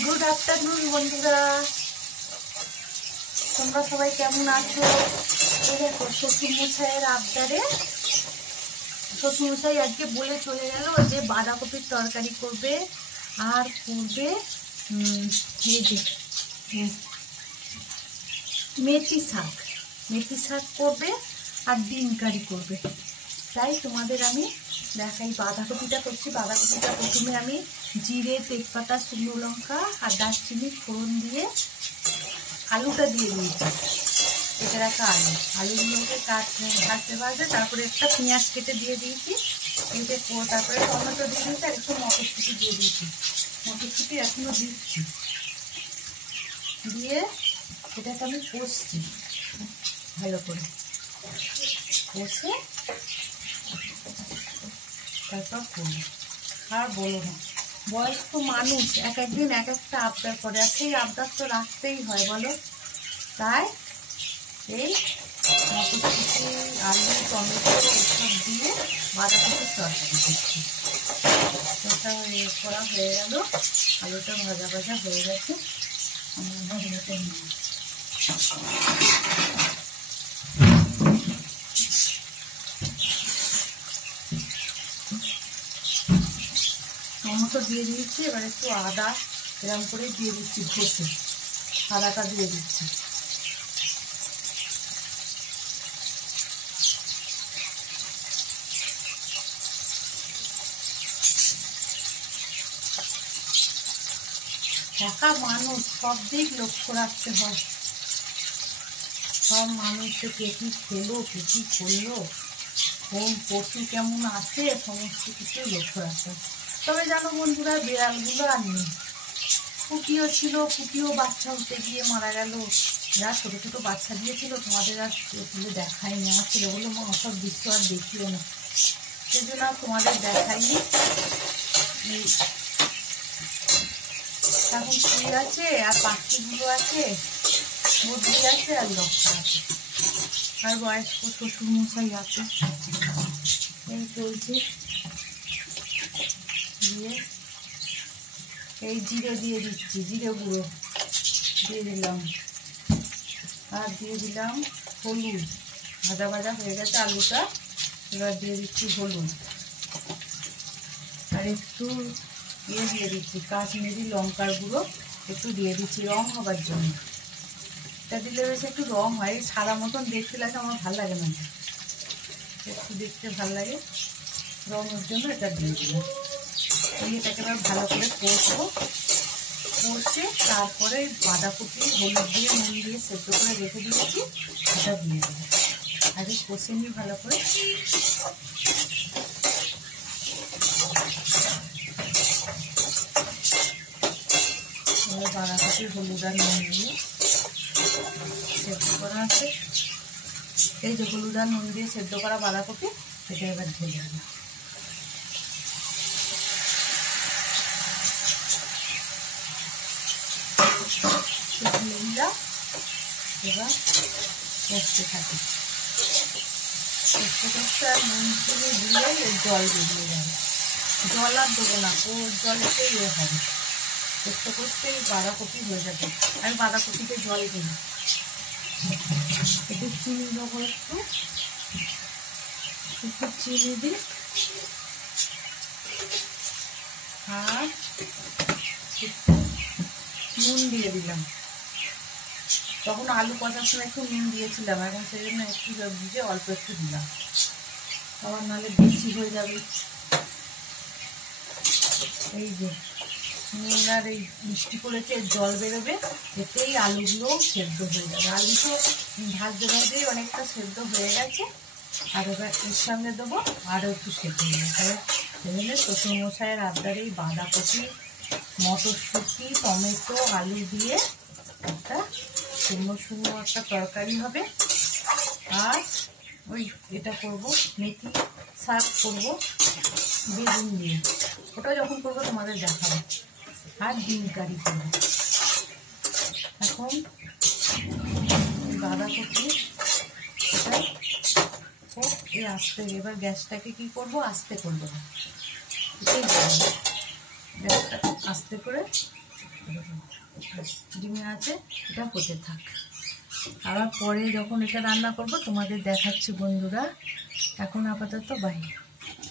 Good afternoon বন্ধুরা, তোমরা সবাই কেমন আছো? দেখো শ্বশুরমশাইয়ের আবদারে শ্বশুরমশাই আজকে বলে চলে গেল যে বাঁধাকপির তরকারি করবে আর করবে মেথি শাক করবে আর ডিম কারি করবে। তাই তোমাদের আমি দেখাই বাঁধাকপিটা করছি। বাঁধাকপিটা প্রথমে আমি জিরে, তেজপাতা, শুকনো লঙ্কা আর দারচিনি ফোড়ন দিয়ে আলুটা দিয়ে দিয়েছি। এটা রাখা আলুগুলোকে ভাজতে তারপরে একটা পেঁয়াজ কেটে দিয়ে দিয়েছি। তারপরে টমেটো দিয়ে দিয়েছি আর একটু মটরশুঁটি দিয়ে দিয়েছি। মটরশুঁটি এখনো দিচ্ছি, দিয়ে এটাকে আমি কষছি ভালো করে, কষে তারপর করবো। আর বলো না, বয়স্ক মানুষ এক একদিন এক একটা আবদার করে, আর সেই আবদার তো রাখতেই হয় বলো। তাই এই মটরশুঁটি, আলু, টমেটো এসব দিয়ে বাঁধাকপির তরকারি করছি। এটা করা হয়ে গেল, আলুটা ভাজা ভাজা হয়ে গেছে। টমেটো দিয়ে দিচ্ছি, এবার একটু আদা এরকম করে দিয়ে দিচ্ছি, ঘষে আদাটা দিয়ে দিচ্ছি। একা মানুষ, সব দিক লক্ষ্য রাখতে হয়। সব মানুষকে কে কী খেলো, কে কী করলো, কোন পশু কেমন আছে, সমস্ত কিছু লক্ষ্য রাখতে হয়। তবে জানো বন্ধুরা, বিড়ালগুলো আর নেই। কুটিও ছিল, কুটিও বাচ্চা হতে গিয়ে মারা গেল। যা ছোটো ছোটো বাচ্চা দিয়েছিল তোমাদের আর তুলে দেখায়নি। আমার ছিল বলে মা ওসব দৃশ্য আর দেখিও না, সেজন্য তোমাদের দেখাইনি। এখন কুড়ি আছে আর পাখিগুলো আছে, মুরগি আছে আর লক্ষ্য আছে, আর বয়স্ক শ্বশুরমশাই আছে। এই চলছে। দিয়ে এই জিরে দিয়ে দিচ্ছি, জিরে গুঁড়ো দিয়ে দিলাম, আর দিয়ে দিলাম হলুদ। ভাজা ভাজা হয়ে গেছে আলুটা, এবার দিয়ে দিচ্ছি হলুদ, আর একটু দিয়ে দিচ্ছি কাশ্মীরি লঙ্কার গুঁড়ো, একটু দিয়ে দিচ্ছি রং হবার জন্য। এটা দিলে বেশ একটু রং হয়, সাদা মতন দেখতে লাগে, আমার ভালো লাগে না, একটু দেখতে ভালো লাগে, রঙের জন্য এটা দিয়ে দিলাম। দিয়ে এটাকে এবার ভালো করে কষবো, কষে তারপরে বাঁধাকপি হলুদ দিয়ে নুন দিয়ে সেদ্ধ করে রেখে দিয়েছি এটা দিয়ে দেবো। আগে কষে নিই ভালো করে। বাঁধাকপি হলুদ আর নুন দিয়ে সেদ্ধ করা আছে। এই যে হলুদ আর নুন দিয়ে সেদ্ধ করা বাঁধাকপি, এটা এবার ঢেলে দেবো। এবার কষতে থাকি, কষতে কষতে আর নুন চিনি দিলে জল বেরিয়ে যাবে। জল আর দেবো না, ও জলেতে ইয়ে হবে, কষতে কষতে বাঁধাকপি হয়ে যাবে। আমি বাঁধাকপিতে জল দিই, একটু চিনি দেবো, একটু চিনি দিই, আর নুন দিয়ে দিলাম। তখন আলু কষার সময় একটু নুন দিয়েছিলাম, এখন সেই জন্য একটু বুঝে অল্প একটু দিলাম, আবার নাহলে বেশি হয়ে যাবে। এই যে নুন আর এই মিষ্টি করেছে, জল বেরোবে, এতেই আলুগুলোও সেদ্ধ হয়ে যাবে। আলু তো ভাজতে ভাজতেই অনেকটা সেদ্ধ হয়ে গেছে, আর এবার এর সঙ্গে দেবো আরও একটু সেদ্ধ হয়ে যাবে। সেজন্য শ্বশুরমশাইয়ের আবদারে বাঁধাকপি, মটরশুঁটি, টমেটো, আলু দিয়ে একটা শুকনো শুকনো একটা তরকারি হবে। আর ওই এটা করবো, মেথি শাক করবো বেগুন দিয়ে, ওটা যখন করবো তোমাদের দেখাবো। আর ডিম কারি করবো। এখন বাঁধাকপি এটা এই আস্তে, এবার গ্যাসটাকে কি করবো, আস্তে করবো, গ্যাসটা আস্তে করে করে দেবো। ডিমে আছে, এটা হতে থাক। আবার পরে যখন এটা রান্না করব তোমাদের দেখাচ্ছি বন্ধুরা। এখন আপাতত বাই।